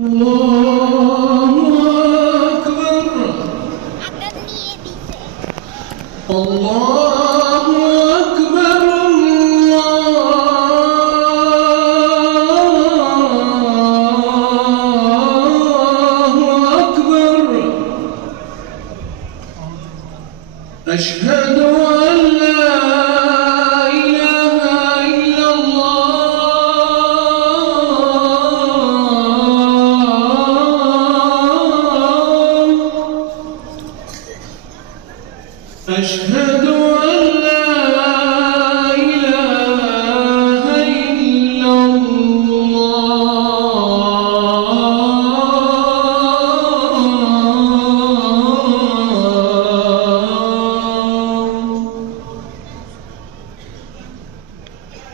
الله أكبر. الله أكبر. الله أكبر. أشهد أن لا إله إلا الله. أشهد أن لا إله إلا الله.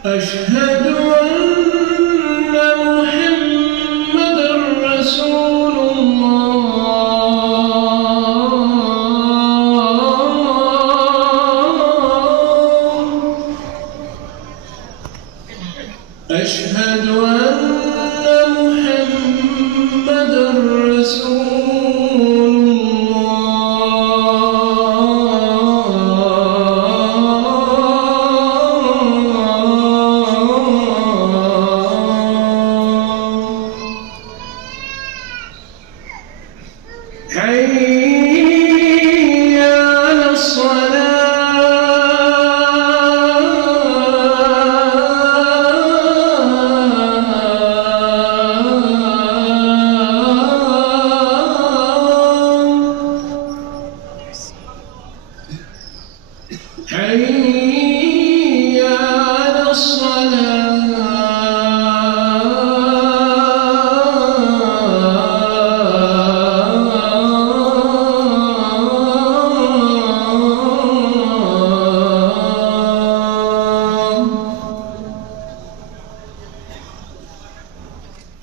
أشهد أن محمدًا رسول الله. أشهد أن محمدًا رسول الله. حي على الصلاة. حي على الصلاة.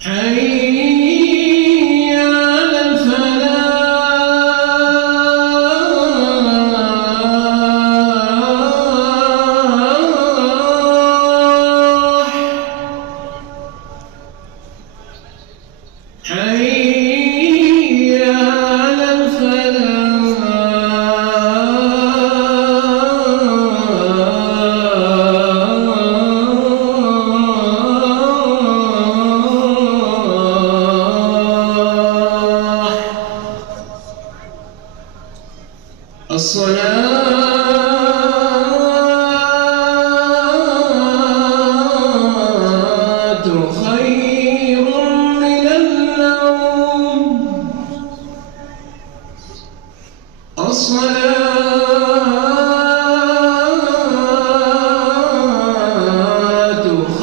حي على الفلاح. حي على الصلاة خير من النوم. الصلاة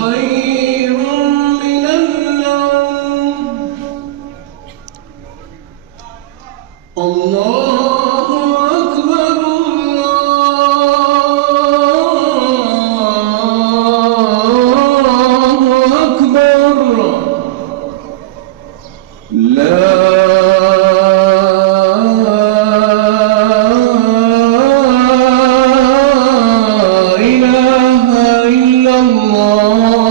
خير من النوم. الله أكبر. الله أكبر. لا إله إلا الله.